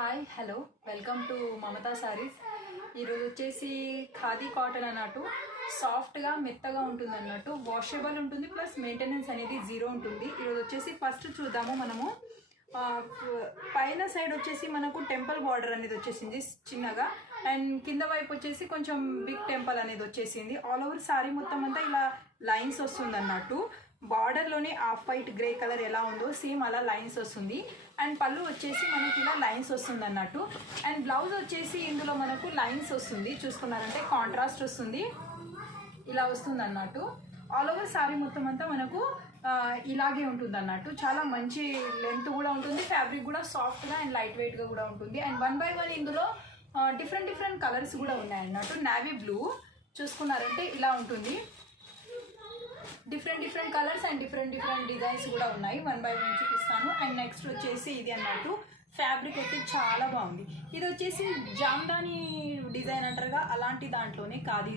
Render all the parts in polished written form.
Hi hello welcome to Mamata saris. ఈరోజు వచ్చేసి khadi cotton అన్నట్టు సాఫ్ట్గా మెత్తగా ఉంటుంది అన్నట్టు, వాషబుల్ ఉంటుంది, ప్లస్ మెయింటెనెన్స్ అనేది జీరో ఉంటుంది. ఈరోజు వచ్చేసి ఫస్ట్ చూద్దాము మనము. పైన సైడ్ వచ్చేసి మనకు టెంపుల్ బార్డర్ అనేది వచ్చేసింది చిన్నగా, అండ్ కింద వైపు వచ్చేసి కొంచెం బిగ్ టెంపుల్ అనేది వచ్చేసింది. ఆల్ ఓవర్ సారీ మొత్తం అంతా ఇలా లైన్స్ వస్తుంది అన్నట్టు. బార్డర్లోనే ఆఫ్ వైట్ గ్రే కలర్ ఎలా ఉందో సేమ్ అలా లైన్స్ వస్తుంది. అండ్ పళ్ళు వచ్చేసి మనకి ఇలా లైన్స్ వస్తుంది అన్నట్టు. అండ్ బ్లౌజ్ వచ్చేసి ఇందులో మనకు లైన్స్ వస్తుంది, చూసుకున్నారంటే కాంట్రాస్ట్ వస్తుంది, ఇలా వస్తుంది అన్నట్టు. ఆల్ ఓవర్ సారీ మొత్తం అంతా మనకు ఇలాగే ఉంటుంది అన్నట్టు. చాలా మంచి లెంత్ కూడా ఉంటుంది, ఫ్యాబ్రిక్ కూడా సాఫ్ట్గా అండ్ లైట్ వెయిట్గా కూడా ఉంటుంది. అండ్ 1 by 1 ఇందులో డిఫరెంట్ కలర్స్ కూడా ఉన్నాయి అన్నట్టు. నావీ బ్లూ చూసుకున్నారంటే ఇలా ఉంటుంది. Different colours and different designs కూడా ఉన్నాయి. 1 by 1 చూపిస్తాను. అండ్ నెక్స్ట్ వచ్చేసి ఇది అన్నట్టు ఫ్యాబ్రిక్ అయితే చాలా బాగుంది. ఇది వచ్చేసి జామ్దాని డిజైన్ అంటారుగా, అలాంటి దాంట్లోనే ఖాదీ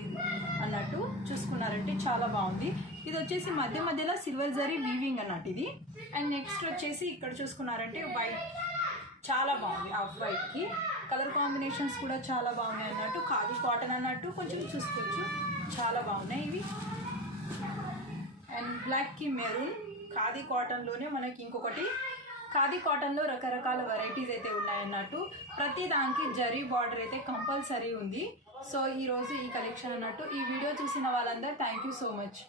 అన్నట్టు. చూసుకున్నారంటే చాలా బాగుంది. ఇది వచ్చేసి మధ్యలో సిల్వర్ జరీ వీవింగ్ అన్నట్టు ఇది. అండ్ నెక్స్ట్ వచ్చేసి ఇక్కడ చూసుకున్నారంటే వైట్, చాలా బాగుంది. ఆఫ్ వైట్కి కలర్ కాంబినేషన్స్ కూడా చాలా బాగున్నాయి అన్నట్టు. ఖాదీ కాటన్ అన్నట్టు కొంచెం చూసుకోవచ్చు, చాలా బాగున్నాయి ఇవి. అండ్ బ్లాక్కి మెరూన్, ఖాదీ కాటన్లోనే మనకి ఇంకొకటి. ఖాదీ కాటన్లో రకరకాల వెరైటీస్ అయితే ఉన్నాయన్నట్టు. ప్రతి దానికి జరీ బార్డర్ అయితే కంపల్సరీ ఉంది. సో ఈరోజు ఈ కలెక్షన్ అన్నట్టు. ఈ వీడియో చూసిన వాళ్ళందరూ థ్యాంక్ యూ సో మచ్.